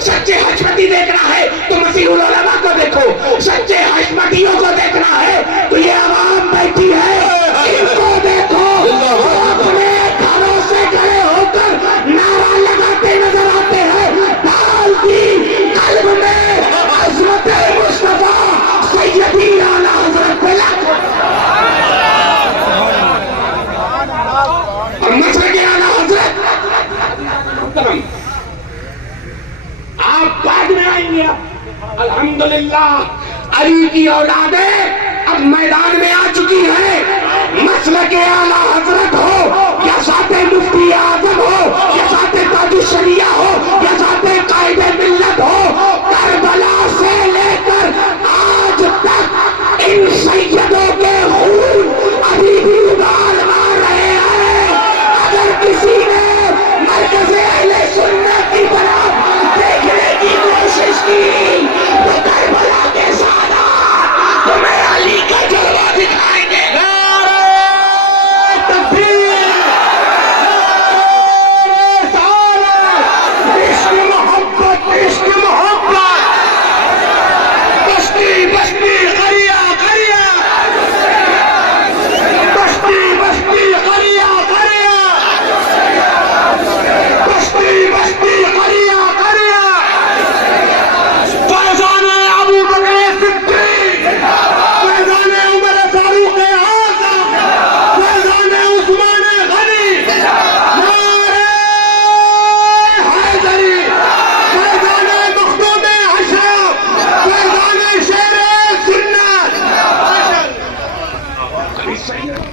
سچے حشمتی دیکھنا ہے تو مسیح العلماء کو دیکھو، سچے حشمتیوں کو دیکھنا ہے تو یہ عوام بیٹھی ہے، ان کو دیکھو، اپنے گھروں سے کھڑے ہو کر نعرہ لگاتے نظر آتے ہیں، ڈال دی قلب میں عظمت مصطفیٰ سیدی اعلیٰ حضرت بلال اور مسلک اعلیٰ حضرت محترم۔ آپ بعد میں آئیں گے، الحمدللہ علی کی اولادیں اب میدان میں آ چکی ہے، مسلک اعلیٰ حضرت ہو یا ذات مفتی اعظم ہو یا ذات تاج الشریعہ ہو یا ذات قائد ملت ہو، کربلا سے لے کر آج تک ان سیدوں کے خون ابھی بھی ابال مار رہے ہیں۔ اگر کسی نے مرکز اہل سنت کی طرف دیکھنے کی کوشش کی تو کربلا کے سادات تمہیں علی کا جلوہ دکھائیں گے۔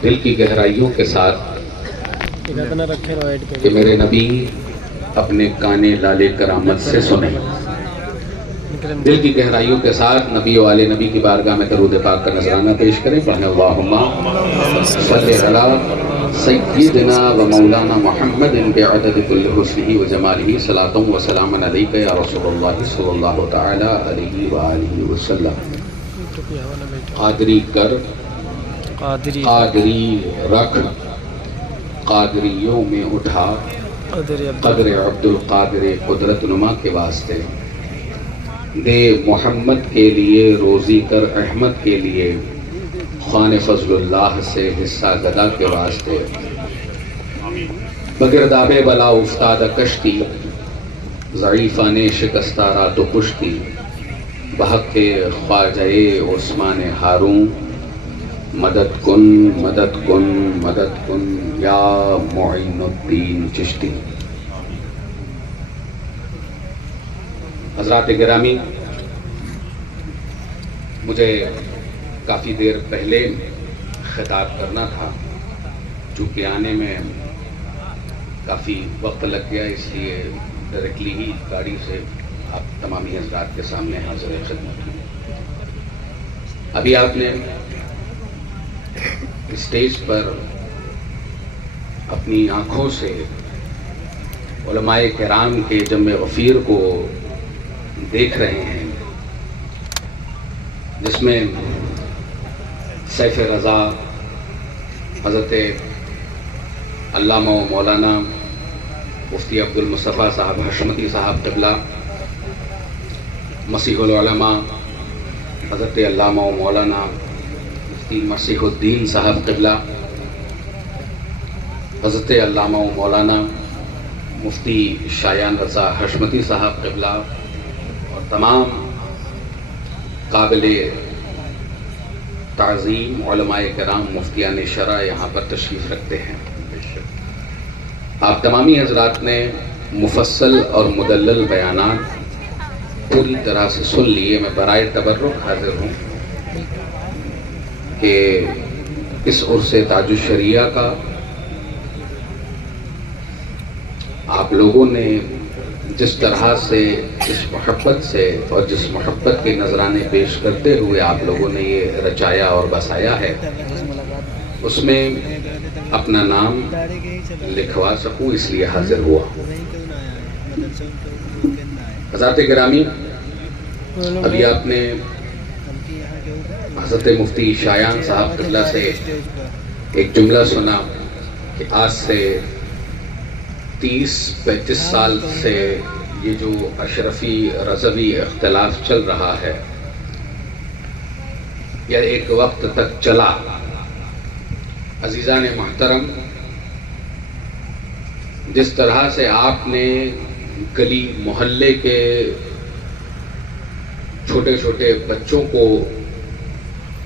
دل کی گہرائیوں کے ساتھ کہ میرے نبی اپنے کانے لالے کرامت سے سنیں، دل کی گہرائیوں کے ساتھ نبی و آل نبی کی بارگاہ میں درود پاک کا نذرانہ پیش کریں، پڑھیں اللہم صلی علی سیدنا و مولانا محمد بعدد کل حسنہ و جمالہ صلاۃ و سلام علیک یا رسول اللہ صلی اللہ تعالی علیہ وآلہ وسلم۔ قادری کر قادری رکھ، قادریوں میں اٹھا، قدر عبد القادر قدرت نما کے واسطے، دے محمد کے لیے روزی کر احمد کے لیے، خوان فضل اللہ سے حصہ گدا کے واسطے، بگرداب بلا افتاد کشتی، ضعیفان شکستہ رات و پشتی، بحق خواجہ عثمان ہارون، مدد کن مدد کن مدد کن یا معین الدین چشتی۔ حضرات گرامی، مجھے کافی دیر پہلے خطاب کرنا تھا، چونکہ آنے میں کافی وقت لگ گیا، اس لیے ڈائریکٹلی ہی گاڑی سے آپ تمامی حضرات کے سامنے حاضر خدمت ہوں۔ ابھی آپ نے اسٹیج پر اپنی آنکھوں سے علماء کرام کے جمع غفیر کو دیکھ رہے ہیں، جس میں سیف رضا حضرت علامہ و مولانا مفتی عبد المصطفیٰ صاحب حشمتی صاحب قبلہ، مسیح العلماء حضرت علامہ و مولانا مفتی مسیح الدین صاحب قبلہ، حضرت علامہ و مولانا مفتی شایان رضا حشمتی صاحب قبلہ، اور تمام قابل تعظیم علماء کرام مفتیان شرع یہاں پر تشریف رکھتے ہیں۔ آپ تمامی حضرات نے مفصل اور مدلل بیانات پوری طرح سے سن لیے۔ میں برائے تبرک حاضر ہوں کہ اس عرص تاج الشریعہ کا آپ لوگوں نے جس طرح سے اس محبت سے اور جس محبت کے نذرانے پیش کرتے ہوئے آپ لوگوں نے یہ رچایا اور بسایا ہے، اس میں اپنا نام لکھوا سکوں اس لیے حاضر ہوا۔ حضرات گرامی، ابھی آپ نے حضرت مفتی شایان صاحب قبلہ سے ایک جملہ سنا کہ آج سے 30-35 سال سے یہ جو اشرفی رضوی اختلاف چل رہا ہے یا ایک وقت تک چلا، عزیزان محترم، جس طرح سے آپ نے گلی محلے کے چھوٹے چھوٹے بچوں کو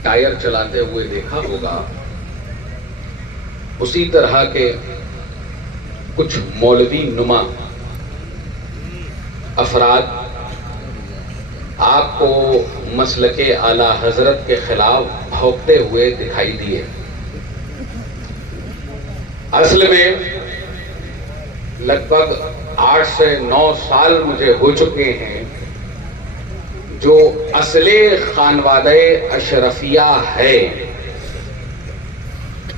ٹائر چلاتے ہوئے دیکھا ہوگا، اسی طرح کے کچھ مولوی نما افراد آپ کو مسلک اعلی حضرت کے خلاف بھونکتے ہوئے دکھائی دیے۔ اصل میں لگ بھگ 8 سے 9 سال مجھے ہو چکے ہیں جو اصل خانوادہ اشرفیہ ہے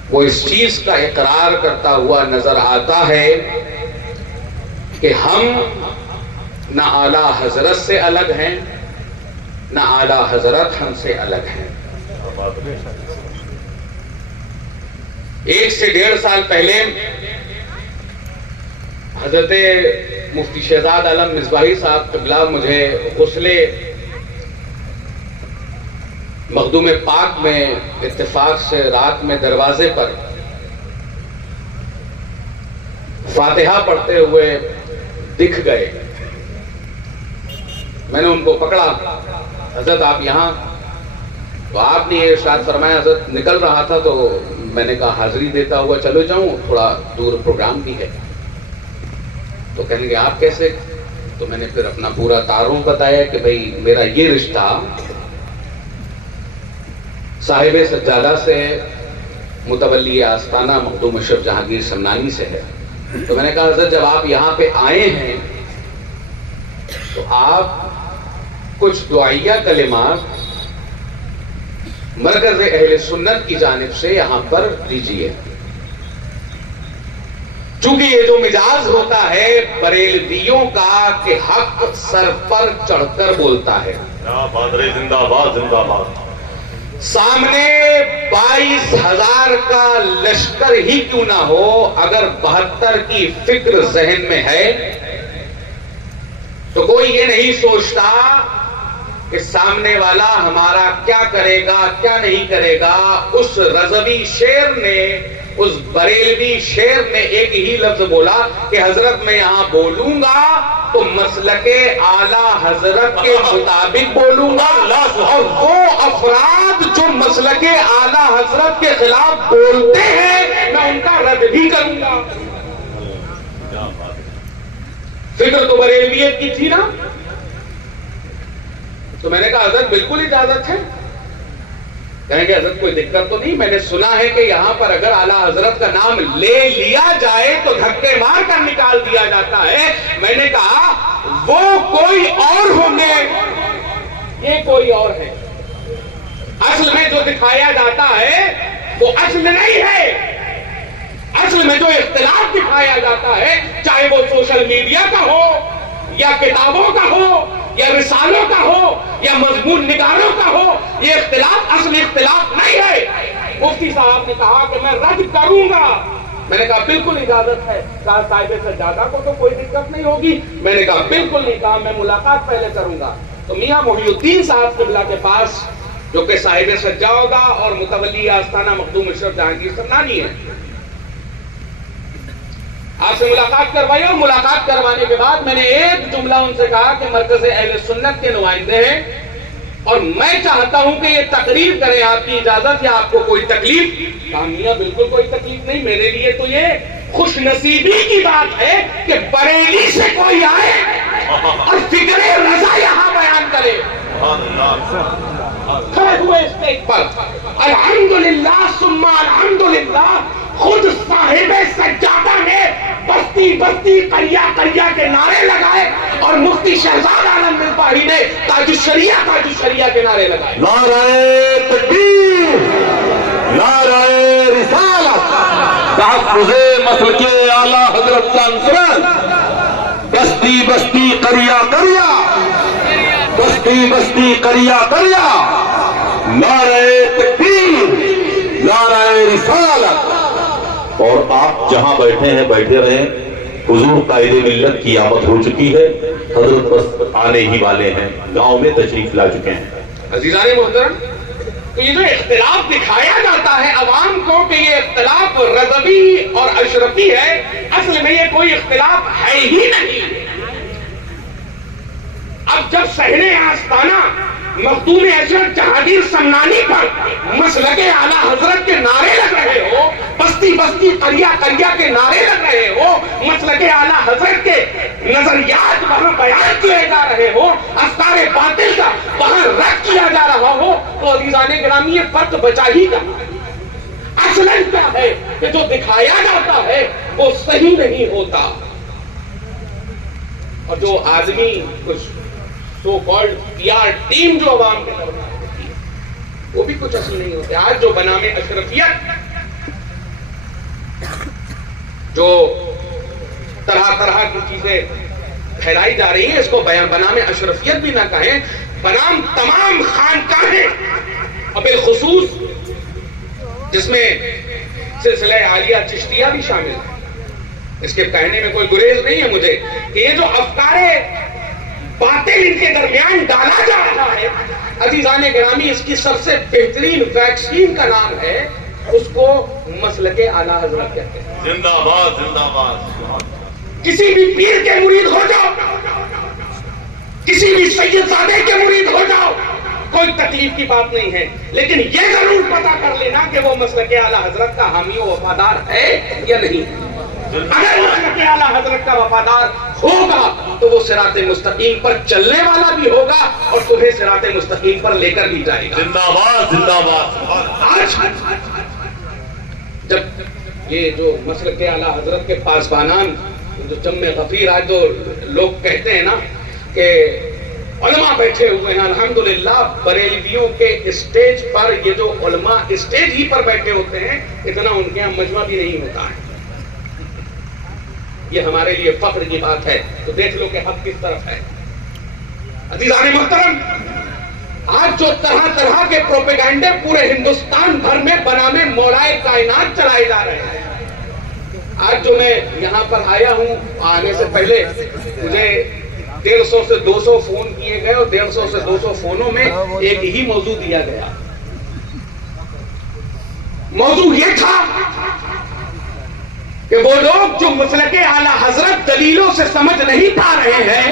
وہ اس چیز کا اقرار کرتا ہوا نظر آتا ہے کہ ہم نہ اعلی حضرت سے الگ ہیں نہ اعلی حضرت ہم سے الگ ہیں۔ 1 سے 1.5 سال پہلے حضرت مفتی شہزاد عالم مصباحی صاحب قبلہ مجھے غسل مخدوم پاک میں اتفاق سے رات میں دروازے پر فاتحہ پڑھتے ہوئے دکھ گئے۔ میں نے ان کو پکڑا، حضرت آپ یہاں؟ تو آپ نے یہ ارشاد فرمایا، حضرت نکل رہا تھا تو میں نے کہا حاضری دیتا ہوا چلو جاؤں، تھوڑا دور پروگرام بھی ہے۔ تو کہنے گے آپ کیسے؟ تو میں نے پھر اپنا پورا تعارف بتایا کہ بھئی میرا یہ رشتہ صاحب سجادہ سے متولی آستانہ مخدوم اشرف جہانگیر سمنانی سے ہے۔ تو میں نے کہا حضرت جب آپ یہاں پہ آئے ہیں تو آپ کچھ دعائیہ کلمات مرکز اہل سنت کی جانب سے یہاں پر دیجئے، چونکہ یہ جو مزاج ہوتا ہے بریلویوں کا کہ حق سر پر چڑھ کر بولتا ہے۔ زندہ باد زندہ باد۔ سامنے 22,000 کا لشکر ہی کیوں نہ ہو، اگر 72 کی فکر ذہن میں ہے تو کوئی یہ نہیں سوچتا کہ سامنے والا ہمارا کیا کرے گا کیا نہیں کرے گا۔ اس رضوی شیر نے، اس بریلوی شیر نے ایک ہی لفظ بولا کہ حضرت میں یہاں بولوں گا تو مسلک اعلی حضرت کے مطابق بولوں گا، اور وہ افراد جو مسلک اعلی حضرت کے خلاف بولتے ہیں میں ان کا رد بھی کروں گا۔ فکر تو بریلویت کی تھی نا۔ تو میں نے کہا حضرت بالکل اجازت ہے۔ کہیں گے حضرت کوئی دقت تو نہیں، میں نے سنا ہے کہ یہاں پر اگر اعلی حضرت کا نام لے لیا جائے تو دھکے مار کر نکال دیا جاتا ہے۔ میں نے کہا وہ کوئی اور ہوں گے، یہ کوئی اور ہے۔ اصل میں جو دکھایا جاتا ہے وہ اصل نہیں ہے۔ اصل میں جو اختلاف دکھایا جاتا ہے، چاہے وہ سوشل میڈیا کا ہو یا کتابوں کا ہو یا رسالوں کا ہو یا مضمون نگاروں کا ہو، یہ اختلاف اصل اختلاف نہیں ہے۔ مفتی صاحب نے کہا کہ میں رد کروں گا۔ میں نے کہا بالکل اجازت ہے۔ کہا صاحب سجادہ کو تو کوئی دقت نہیں ہوگی؟ میں نے کہا بالکل نہیں، کہا میں ملاقات پہلے کروں گا۔ تو میاں محی الدین صاحب قبلہ کے پاس جو کہ صاحب سجادہ اور متولی آستانہ مخدوم اشرف جہانگیر سمنانی ہے، آپ سے ملاقات کروائی، اور ملاقات کروانے کے بعد میں نے ایک جملہ ان سے کہا کہ مرکز اہل سنت کے نمائندے ہیں اور میں چاہتا ہوں کہ یہ تقریر کریں، آپ کی اجازت یا آپ کو کوئی تکلیف؟ کہا میاں بالکل کوئی تکلیف نہیں، میرے لیے تو یہ خوش نصیبی کی بات ہے کہ بریلی سے کوئی آئے اور فکر رضا یہاں بیان کرے۔ کھڑے ہوئے اسٹیج پر الحمدللہ ثم الحمدللہ، خود صاحب سجادہ نے بستی بستی قریہ قریہ کے نعرے لگائے اور مفتی شہزاد عالم مصباحی نے تاج الشریعہ کے نعرے لگائے۔ نعرہ تکبیر، نعرہ رسالت، تحفظ مسلک اعلی حضرت کا انسرن، بستی بستی قریہ قریہ، بستی بستی قریہ قریہ، نعرہ تکبیر، نعرہ رسالت۔ اور آپ جہاں بیٹھے ہیں بیٹھے رہیں، حضور قائد ملت کی آمد ہو چکی ہے، حضرت بس آنے ہی والے ہیں، گاؤں میں تشریف لا چکے ہیں۔ عزیزان محترم، تو یہ جو اختلاف دکھایا جاتا ہے عوام کو کہ یہ اختلاف رضوی اور اشرفی ہے، اصل میں یہ کوئی اختلاف ہے ہی نہیں۔ اب جب صحن آستانہ مخدوم اشرف جہانگیر سمنانی پر مسلک اعلیٰ حضرت کے نعرے لگ رہے ہو، بستی بستی قریہ قریہ کے نعرے لگ رہے ہو، مسلک اعلیٰ حضرت کے نظریات وہاں بیان کیے جا رہے ہو، افکار باطل کا وہاں رد کیا جا رہا ہو، تو عزیزان گرامی یہ فرق بچا ہی کہاں؟ اصلاً کیا ہے کہ جو دکھایا جاتا ہے وہ صحیح نہیں ہوتا، اور جو آدمی کچھ so called P R team جو عوام کے طرف ہوتی ہے وہ بھی کچھ اصل نہیں ہوتے۔ آج جو بنام اشرفیت، جو طرح طرح کی چیزیں پھیلائی جا رہی ہیں، اس کو بنام اشرفیت بھی نہ کہیں، بنام تمام خانقاہیں اور بالخصوص جس میں سلسلہ عالیہ چشتیہ بھی شامل ہے، اس کے کہنے میں کوئی گریز نہیں ہے مجھے کہ یہ جو افکار باطل ان کے درمیان ڈالا جا رہا ہے، عزیزان گرامی اس کی سب سے بہترین ویکسین کا نام ہے، اس کو مسلک اعلیٰ حضرت کہتے ہیں۔ زندہ باد، زندہ باد۔ کسی بھی پیر کے مرید ہو جاؤ، کسی بھی سید زادے کے مرید ہو جاؤ، کوئی تکلیف کی بات نہیں ہے، لیکن یہ ضرور پتا کر لینا کہ وہ مسلک اعلیٰ حضرت کا حامی و وفادار ہے یا نہیں۔ اگر مسلک اعلیٰ حضرت کا وفادار ہوگا تو وہ صراط مستقیم پر چلنے والا بھی ہوگا اور تمہیں صراط مستقیم پر لے کر بھی جائے گا۔ زندہ باد، زندہ باد۔ آج جب یہ جو مسلک اعلیٰ حضرت کے پاسبانان جو جم غفیر، آج جو لوگ کہتے ہیں نا کہ علماء بیٹھے ہوئے ہیں، الحمدللہ بریلویوں کے اسٹیج پر یہ جو علماء اسٹیج ہی پر بیٹھے ہوتے ہیں، اتنا ان کے یہاں مجمع بھی نہیں ہوتا ہے، یہ ہمارے لیے فخر کی بات ہے۔ تو دیکھ لو کہ حق کس طرف ہے۔ عزیزان محترم، آج جو طرح طرح کے پروپیگنڈے پورے ہندوستان بھر میں بنام مولائے کائنات چلائے جا رہے ہیں، آج جو میں یہاں پر آیا ہوں، آنے سے پہلے مجھے 150 سے 200 فون کیے گئے اور 150 سے 200 فونوں میں ایک ہی موضوع دیا گیا۔ موضوع یہ تھا کہ وہ لوگ جو مسلک اعلیٰ حضرت دلیلوں سے سمجھ نہیں پا رہے ہیں،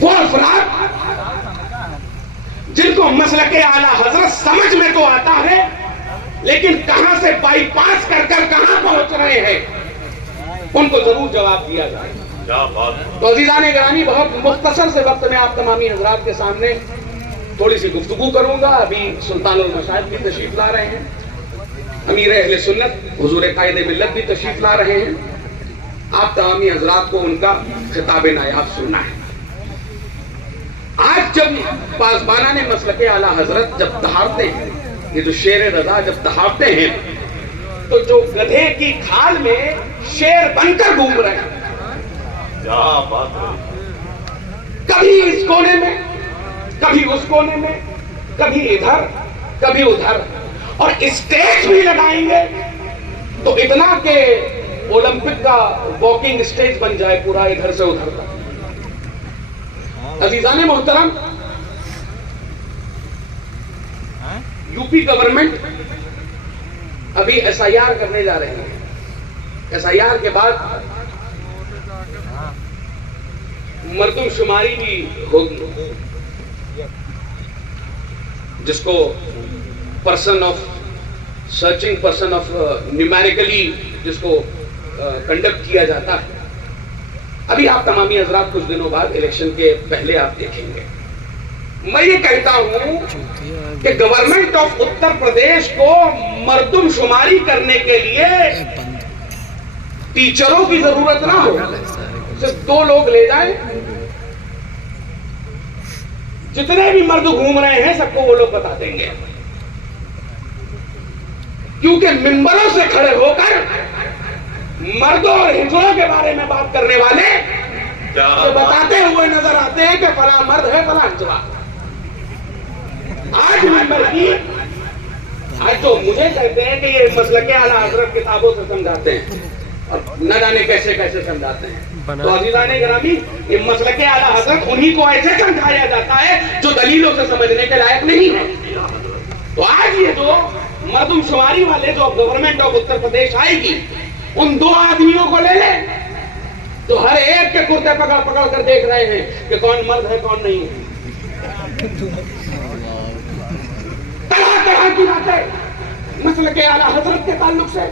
وہ افراد جن کو مسلک اعلیٰ حضرت سمجھ میں تو آتا ہے لیکن کہاں سے بائی پاس کر کر کہاں پہنچ رہے ہیں، ان کو ضرور جواب دیا جائے۔ تو عزیزان گرامی، بہت مختصر سے وقت میں آپ تمامی حضرات کے سامنے تھوڑی سی گفتگو کروں گا۔ ابھی سلطان المشاہد بھی تشریف لا رہے ہیں، امیر اہل سنت حضور قائد ملت بھی تشریف لا رہے ہیں، آپ تمامی حضرات کو ان کا خطاب نایاب سننا ہے۔ آج جب پاسبانہ نے مسلک اعلیٰ حضرت جب دہاڑتے ہیں، یہ جو شیر رضا جب دہاڑتے ہیں، تو جو گدھے کی کھال میں شیر بن کر گھوم رہے ہیں، کبھی اس کونے میں، کبھی اس کونے میں، کبھی ادھر کبھی ادھر، اور اسٹیج بھی لگائیں گے تو اتنا کہ اولمپک کا واکنگ اسٹیج بن جائے پورا ادھر سے ادھر تک۔ عزیزان محترم، یو پی گورنمنٹ ابھی ایس آئی آر کرنے جا رہے ہیں۔ ایس آئی آر کے بعد مردم شماری بھی ہوگی، جس کو person of searching, person of numerically جس کو کنڈکٹ کیا جاتا ہے۔ ابھی آپ تمامی حضرات کچھ دنوں بعد الیکشن کے پہلے آپ دیکھیں گے۔ میں یہ کہتا ہوں کہ گورنمنٹ آف اتر پردیش کو مردم شماری کرنے کے لیے ٹیچروں کی ضرورت نہ ہو، صرف 2 لوگ لے جائیں، جتنے بھی مرد گھوم رہے ہیں سب کو وہ لوگ بتا دیں گے، کیونکہ ممبروں سے کھڑے ہو کر مردوں اور ہجڑوں کے بارے میں بات کرنے والے تو بتاتے ہوئے نظر آتے ہیں کہ فلاں مرد ہے فلاں ہجڑا۔ آج تو مجھے کہتے ہیں کہ یہ مسلک اعلیٰ حضرت کتابوں سے سمجھاتے ہیں اور نہ جانے کیسے کیسے سمجھاتے ہیں. تو عزیزان گرامی یہ مسلک اعلیٰ حضرت انہی کو ایسے سمجھایا جاتا ہے جو دلیلوں سے سمجھنے کے لائق نہیں ہے. تو آج یہ جو مردم شماری والے جو گورنمنٹ آف اتر پردیش آئے گی ان دو آدمیوں کو لے لیں تو ہر ایک کے کرتے پکڑ پکڑ کر دیکھ رہے ہیں کہ کون مرد ہے کون نہیں ہے. طرح طرح کی باتیں مسلک اعلیٰ حضرت کے تعلق سے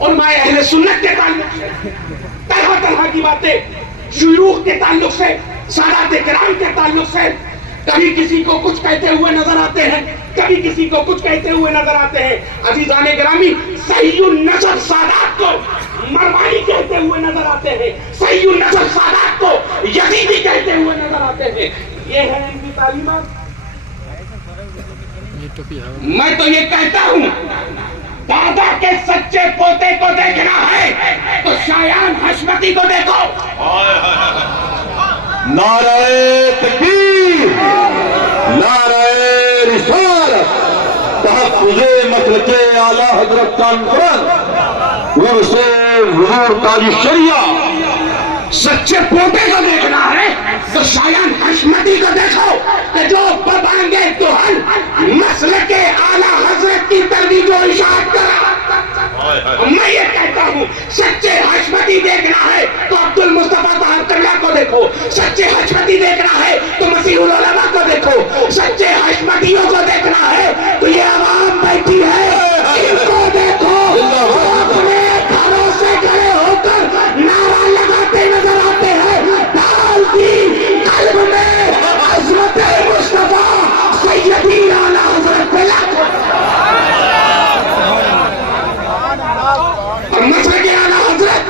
علماء اہل سنت کے تعلق سے, طرح طرح کی باتیں شیوخ کے تعلق سے, سادات کرام کے تعلق سے. کبھی کسی کو کچھ کہتے ہوئے نظر آتے ہیں, کبھی کسی کو کچھ کہتے ہوئے نظر آتے ہیں. عزیزان گرامی صحیح النسب سادات کو مروانی کہتے ہوئے نظر آتے ہیں, صحیح النسب سادات کو یزیدی کہتے ہوئے نظر آتے ہیں. یہ ہے ان کی تعلیمات. میں تو یہ کہتا ہوں دادا کے سچے پوتے کو دیکھنا ہے تو شایان حشمتی کو دیکھو. نعرہ تکبیر, نعرہ رسالت, تحفظ مسلک اعلیٰ حضرت کانفرنس, عرس حضور تاج الشریعہ. سچے پوتے کو دیکھنا ہے تو شایان حشمتی کو دیکھو کہ جو ببانگے دہن مسلک اعلیٰ حضرت کی ترویج و اشاعت کرا. میں یہ کہتا ہوں سچے حشمتی دیکھنا ہے تو عبد المصطفیٰ طاہر قبلہ کو دیکھو, سچے حشمتی دیکھنا ہے تو مسیح العلماء کو دیکھو, سچے حشمتیوں کو دیکھنا ہے تو یہ عوام بیٹھی ہے ان کو دیکھو. اپنے گھروں سے کھڑے ہو کر نعرہ لگاتے نظر آتے ہیں ڈال دی قلب میں عظمت مصطفیٰ سیدی اعلیٰ حضرت پہ لاکھوں. اور مسلک اعلیٰ حضرت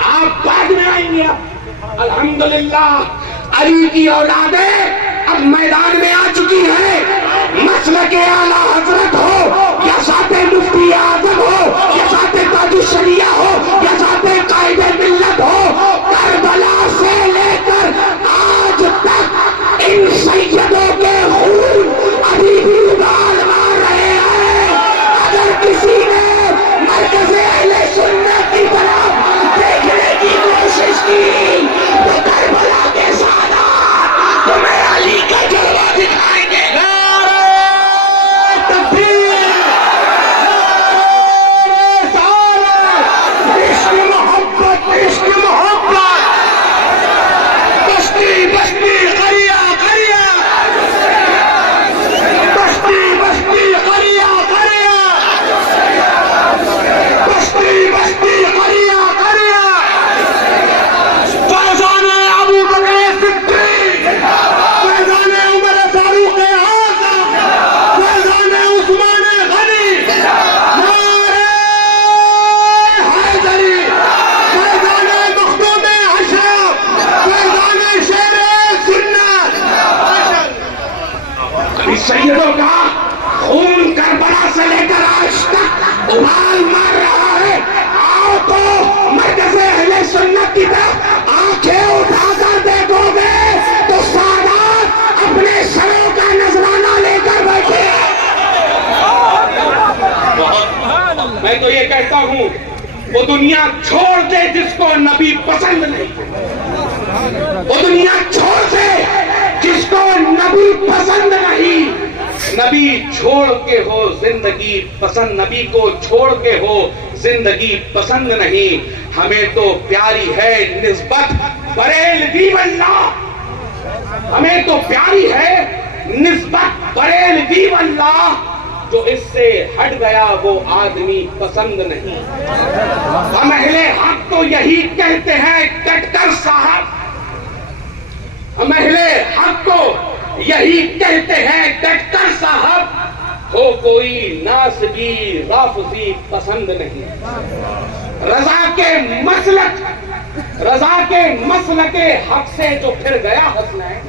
آپ بعد میں آئیں گے. الحمدللہ علی کی اولادیں اب میدان میں آ چکی ہیں. مسلک اعلیٰ حضرت ہو یا ذات مفتی اعظم ہو یا ذات تاج الشریعہ ہو یا ذات قائد ملت ہو, کربلا سے لے کر آج تک ان سیدوں کے خون ابھی بھی ابال مار رہے ہیں. اگر کسی نے مرکز اہل سنت کی طرف دیکھنے کی کوشش کی تو کربلا کے سادات تمہیں علی کا جلوہ دکھائیں گے. سیدوں کا خون کربلا سے لے کر آج تک ابال مار رہا ہے. آؤ تو مرکز اہل سنت کی طرف آنکھیں اٹھا کر دیکھو گے تو سادات اپنے سروں کا نذرانہ لے کر بیٹھے. میں تو یہ کہتا ہوں وہ دنیا چھوڑ دے جس کو نبی پسند نہیں, وہ دنیا چھوڑ دے جس کو نبی پسند نہیں. نبی چھوڑ کے ہو زندگی پسند, نبی کو چھوڑ کے ہو زندگی پسند نہیں. ہمیں تو پیاری ہے نسبت بریلوی واللہ, ہمیں تو پیاری ہے نسبت بریلوی واللہ. جو اس سے ہٹ گیا وہ آدمی پسند نہیں. ہم اہل حق تو یہی کہتے ہیں ڈٹ کر صاحب, ہم اہل حق کو یہی کہتے ہیں ڈٹ کر صاحب, ہو کوئی ناسبی رافضی پسند نہیں. رضا کے مسلک حق سے جو پھر گیا حسنین,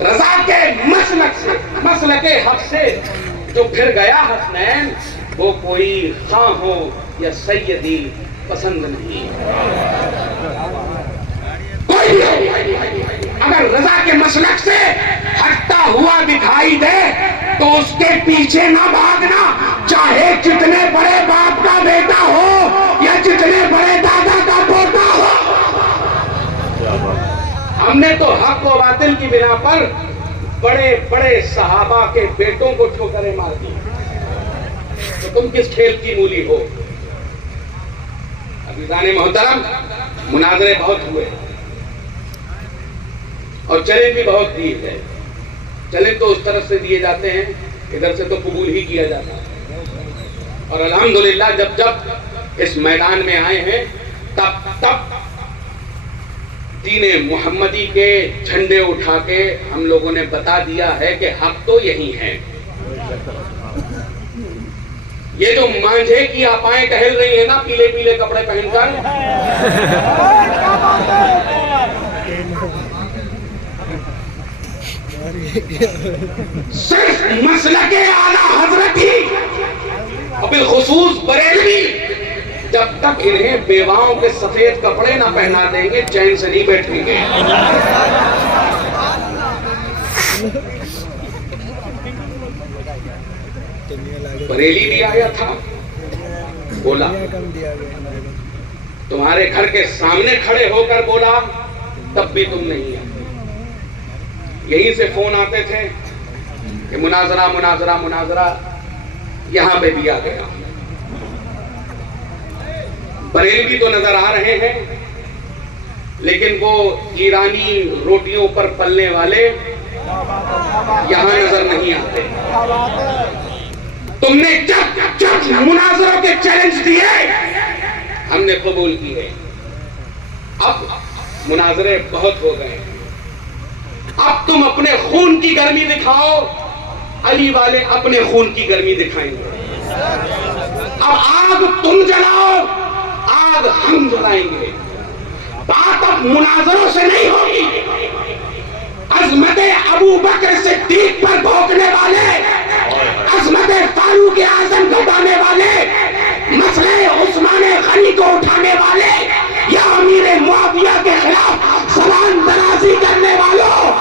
رضا کے مسلک حق سے جو پھر گیا حسنین, وہ کوئی خاں ہو یا سیدی پسند نہیں. کوئی بھی اگر رضا کے مسلک سے بھٹکتا ہوا دکھائی دے تو اس کے پیچھے نہ بھاگنا، چاہے جتنے بڑے باپ کا بیٹا ہو یا جتنے بڑے دادا کا پوتا ہو۔ ہم نے تو حق و باطل کی بنا پر بڑے بڑے صحابہ کے بیٹوں کو ٹھوکریں مار دی، تو تم کس کھیل کی مولی ہو؟ عزیزان محترم، مناظرے بہت ہوئے اور چیلنج بھی بہت دیے گئے۔ چیلنج تو اس طرف سے دیے جاتے ہیں، ادھر سے تو قبول ہی کیا جاتا ہے، اور الحمدللہ جب جب اس میدان میں آئے ہیں تب دین محمدی کے جھنڈے اٹھا کے ہم لوگوں نے بتا دیا ہے کہ حق تو یہی ہے۔ یہ جو مانجھے کی آپائیں ٹہل رہی ہیں نا پیلے پیلے کپڑے پہن کر، صرف مسلک اعلیٰ حضرت ہی اور بالخصوص بریلوی جب تک انہیں بیواؤں کے سفید کپڑے نہ پہنا دیں گے چین سے نہیں بیٹھیں گے۔ بریلی بھی آیا تھا، بولا تمہارے گھر کے سامنے کھڑے ہو کر بولا تب بھی تم نہیں آئے۔ یہیں سے فون آتے تھے کہ مناظرہ مناظرہ مناظرہ، یہاں پہ بھی آ گیا۔ بریلوی تو نظر آ رہے ہیں لیکن وہ ایرانی روٹیوں پر پلنے والے یہاں نظر نہیں آتے۔ تم نے جب مناظروں کے چیلنج دیے ہم نے قبول کیے، اب مناظرے بہت ہو گئے، اب تم اپنے خون کی گرمی دکھاؤ، علی والے اپنے خون کی گرمی دکھائیں گے۔ اب آگ تم جلاؤ، آگ ہم جلائیں گے۔ بات اب مناظروں سے نہیں ہوگی، عظمت ابو بکر صدیق پر بھونکنے والے، عظمت فاروق اعظم گھٹانے والے، مسئلہ عثمان غنی کو اٹھانے والے یا امیر معاویہ کے خلاف سلام درازی کرنے والوں،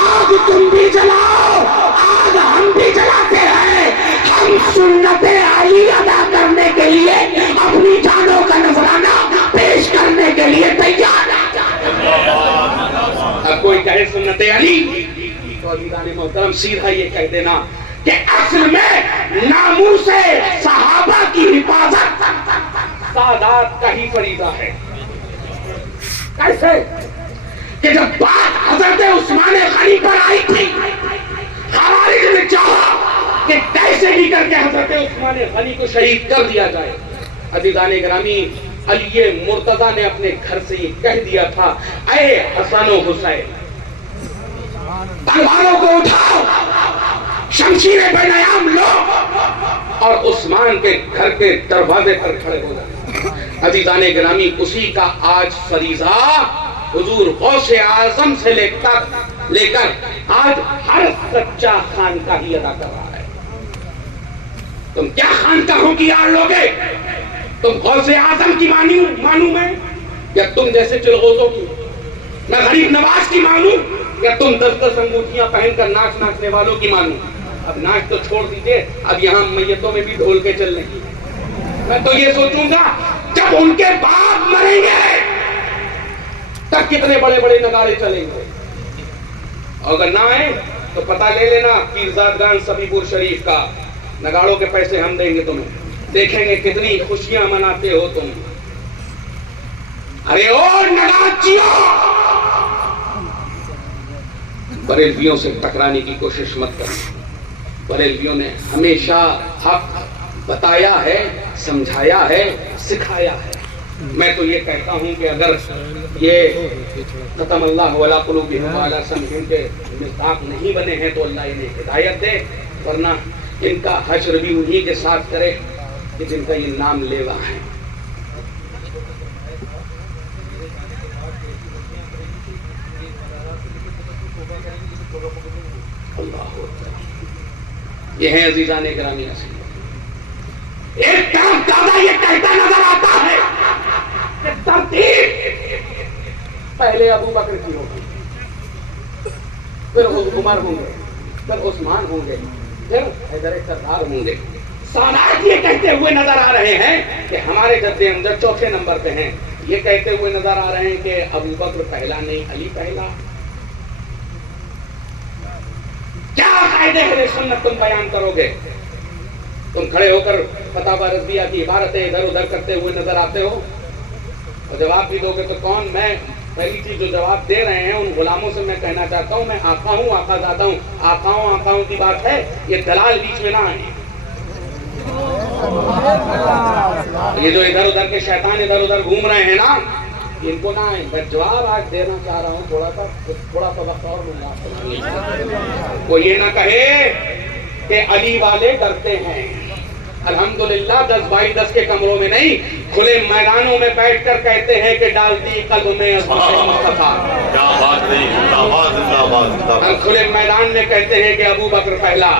آگ تم بھی جلاؤ، آگ ہم بھی جلاتے ہیں۔ ہم سنت علی ادا کرنے کے لیے اپنی جانوں کا نذرانہ پیش کرنے کے لیے تیار ہیں۔ اب کوئی کہے سنت علی تو عزیزان محترم سیدھا یہ کہہ دینا کہ اصل میں ناموس صحابہ کی حفاظت سادات کا ہی فریضہ ہے۔ کیسے کہ جب بات حضرت عثمان غنی پر آئی تھی، خوارج نے چاہا کہ کیسے بھی کر کے حضرت عثمان غنی کو شہید کر دیا جائے۔ عزیزان گرامی، علی مرتضیٰ نے اپنے گھر سے یہ کہہ دیا تھا، اے حسن و حسین تلواروں کو اٹھاؤ، شمشیریں بے نیام لو اور عثمان کے گھر کے دروازے پر کھڑے ہو جائیں۔ عزیزان گرامی، اسی کا آج فریضہ حضور غوث اعظم سے لے کر آج ہر سچا خانقاہی ادا کر رہا ہے۔ تم کیا خانقاہوں کی آڑ لوگے؟ تم غوث اعظم کی مانوں میں یا تم جیسے چلغوزوں کی؟ میں غریب نواز کی مانوں یا تم 10 انگوٹھیاں پہن کر ناچ ناچنے والوں کی مانوں؟ اب ناچ تو چھوڑ دیجئے، اب یہاں میتوں میں بھی ڈھول کے چل رہی ہے۔ میں تو یہ سوچوں گا جب ان کے باپ مریں گے تب کتنے بڑے بڑے نگارے چلیں گے، اور اگر نہ آئے تو پتہ لے لینا پیرزادگان سبھی پور شریف کا، نگاروں کے پیسے ہم دیں گے تمہیں، دیکھیں گے کتنی خوشیاں مناتے ہو تم۔ ارے او نگارچیوں، بریلویوں سے ٹکرانے کی کوشش مت کرنا۔ بریلویوں نے ہمیشہ حق بتایا ہے، سمجھایا ہے، سکھایا ہے۔ میں تو یہ کہتا ہوں کہ اگر یہ ختم اللہ علی قلوبہم وعلی سمعہم کے مصداق نہیں بنے ہیں تو اللہ انہیں ہدایت دے، ورنہ ان کا حشر بھی انہی کے ساتھ کرے کہ جن کا یہ نام لیوا ہے۔ یہ ہیں عزیزان گرامی اصل۔ ایک طرف دادا یہ کہتا نظر آتا ہے کہ ترتیب پہلے ابو بکر کی ہوگی، پھر عمر ہوں گے، پھر عثمان ہوں گے، پھر حیدر کرار ہوں گے۔ سادات یہ کہتے ہوئے نظر آ رہے ہیں کہ ہمارے جد امجد چوتھے نمبر پہ ہیں، یہ کہتے ہوئے نظر آ رہے ہیں کہ ابو بکر پہلا نہیں، علی پہلا۔ کیا قاعدے اہل سنت تم بیان کرو گے؟ تم کھڑے ہو کر فتح رضویہ کی عبارتیں ادھر ادھر کرتے ہوئے نظر آتے ہو اور جواب بھی دو گے تو کون؟ میں پہلی چیز جو جواب دے رہے ہیں ان غلاموں سے میں کہنا چاہتا ہوں، میں آقا ہوں، آقا زادہ ہوں، آقاؤں کی بات ہے، یہ دلال بیچ میں نہ آئے۔ یہ جو ادھر ادھر کے شیطان ادھر ادھر گھوم رہے ہیں نا، ان کو نہ آئے۔ میں جواب آج دینا چاہ رہا ہوں، تھوڑا سا وقت اور دوں گا۔ وہ یہ نہ کہے کہ علی والے ڈرتے ہیں۔ الحمدللہ 10 بائی 10 کے کمروں میں نہیں، کھلے میدانوں میں بیٹھ کر کہتے ہیں کہ ڈالتی قلب میں مصطفیٰ۔ ہم کھلے میدان میں کہتے ہیں کہ ابو بکر پہلا،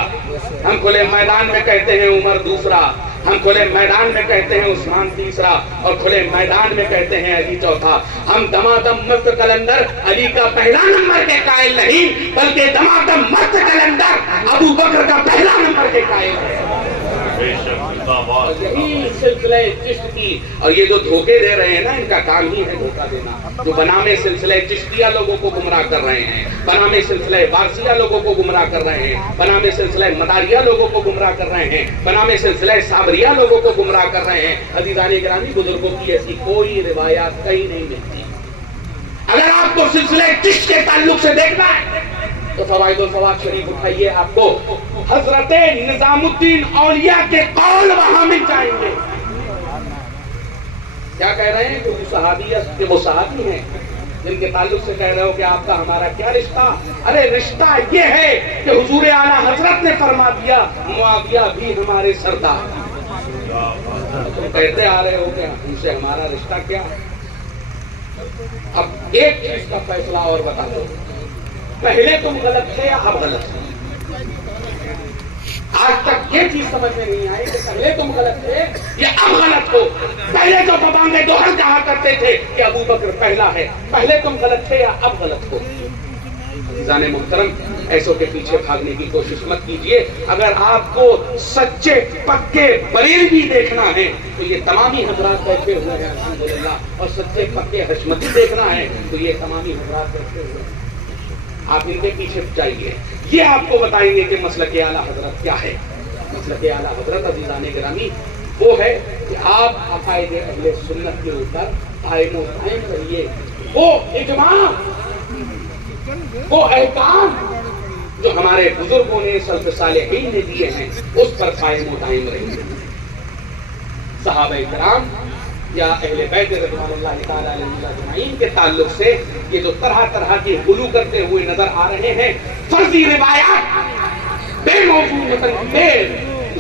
ہم کھلے میدان میں کہتے ہیں عمر دوسرا، ہم کھلے میدان میں کہتے ہیں عثمان تیسرا، اور کھلے میدان میں کہتے ہیں علی چوتھا۔ ہم دمادم مست کلندر علی کا پہلا نمبر کے قائل نہیں، بلکہ دمادم مست کلندر ابو بکر کا پہلا نمبر کے قائل ہے۔ یہی سلسلہ چشتی، اور یہ جو دھوکے دے رہے ہیں نا، ان کا کام ہی ہے دھوکہ دینا، جو بنام سلسلہ چشتیہ لوگوں کو گمراہ کر رہے ہیں، بنام سلسلہ وارثیہ لوگوں کو گمراہ کر رہے ہیں، بنام سلسلہ مداریہ لوگوں کو گمراہ کر رہے ہیں، بنام سلسلہ صابریہ لوگوں کو گمراہ کر رہے ہیں۔ عزیزان گرامی، بزرگوں کی ایسی کوئی روایات کہیں نہیں ملتی۔ اگر آپ کو سلسلہ چشت کے تعلق سے دیکھنا ہے تو فوائد و ثواب شریف اٹھائیے، آپ کو حضرت نظام الدین اولیاء کے قول وہاں مل جائیں گے۔ کیا کہہ رہے ہیں کہ وہ صحابیت کے وہ صحابی ہیں جن کے تعلق سے کہہ رہے ہو کہ آپ کا ہمارا کیا رشتہ؟ ارے رشتہ یہ ہے کہ حضور اعلیٰ حضرت نے فرما دیا معاویہ بھی ہمارے سردار۔ تم کہتے آ رہے ہو کہ ان سے ہمارا رشتہ کیا؟ اب ایک چیز کا فیصلہ اور بتا دو، پہلے تم غلط تھے یا اب غلط تھے؟ آج تک یہ چیز سمجھ میں نہیں آئی کہ پہلے تم غلط تھے یا اب غلط ہو۔ پہلے جو زبانیں دوہر کہا کرتے تھے کہ ابو بکر پہلا ہے، پہلے تم غلط تھے یا اب غلط ہو؟ عزیزان محترم، ایسوں کے پیچھے بھاگنے کی کوشش مت کیجیے۔ اگر آپ کو سچے پکے بریلوی دیکھنا ہے تو یہ تمامی حضرات بیٹھے ہوئے ہیں الحمدللہ، اور سچے پکے حشمتی دیکھنا ہے تو یہ تمامی حضرات بیٹھے ہوئے ہیں۔ آپ ان کے پیچھے جائیے، یہ آپ کو بتائیں گے کہ مسلک اعلیٰ حضرت کیا ہے۔ مسلک اعلیٰ حضرت عزیزان گرامی وہ ہے کہ آپ عقائد اہل سنت کے اوپر قائم و دائم رہیے۔ وہ اجماع، وہ احکام جو ہمارے بزرگوں نے سلف صالحین نے دیے ہیں اس پر قائم و دائم رہیے۔ صحابہ کرام یا اہل بیت رضوان اللہ تعالی علیہم اجمعین کے تعلق سے یہ جو طرح طرح کی غلو کرتے ہوئے نظر آ رہے ہیں، فرضی روایات، بے موضوع متن، بے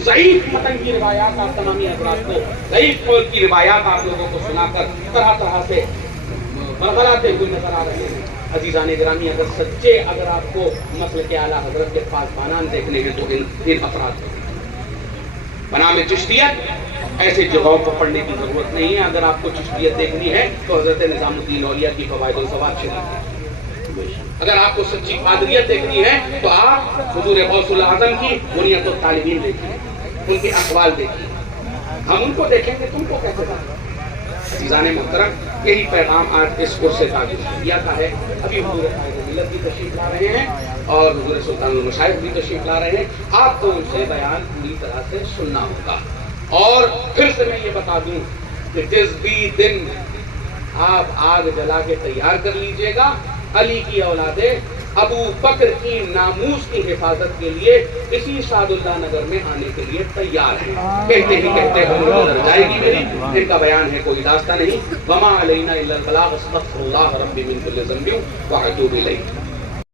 ضعیف متن کی روایات، آپ تمامی حضرات کو ضعیف قول کی روایات آپ لوگوں کو سنا کر طرح طرح سے بڑبڑاتے ہوئے نظر آ رہے ہیں۔ عزیزان گرامی، اگر آپ کو مسلک اعلیٰ حضرت کے پاسبانان دیکھنے ہیں تو ان افراد کو بنام چشتیت ایسے جگہوں پر پڑھنے کی ضرورت نہیں ہے۔ اگر آپ کو چشتیت دیکھنی ہے تو حضرت نظام الدین اولیاء کی فوائد و ثواب شریف۔ اگر آپ کو سچی قادریت دیکھنی ہے تو آپ حضور غوث الاعظم کی بنیت الطالبین دیکھیے، ان کے اقوال دیکھیے۔ ہم ان کو دیکھیں گے، تم کو کیسے بات؟ عزیزان محترم، یہی پیغام آج اس کورس تعلیمیہ کا ہے۔ ابھی حضور قائد ملت بھی تشریف لا رہے ہیں اور حضور سلطان المشائخ بھی تشریف لا رہے ہیں۔ آپ کو ان سے بیان پوری طرح سے سننا ہوگا۔ اور پھر سے میں یہ بتا دوں کہ جس بھی دن آپ آگ جلا کے تیار کر لیجئے گا، علی کی اولادیں ابو بکر کی ناموس کی حفاظت کے لیے اسی شاد اللہ نگر میں آنے کے لیے تیار ہیں۔ کہتے ہی کہتے ہم نظر جائے گی میری، ان کا بیان ہے، کوئی راستہ نہیں۔ وما علینا الا البلاغ، استغفر اللہ ربی من کل ذنب واتوب الیہ۔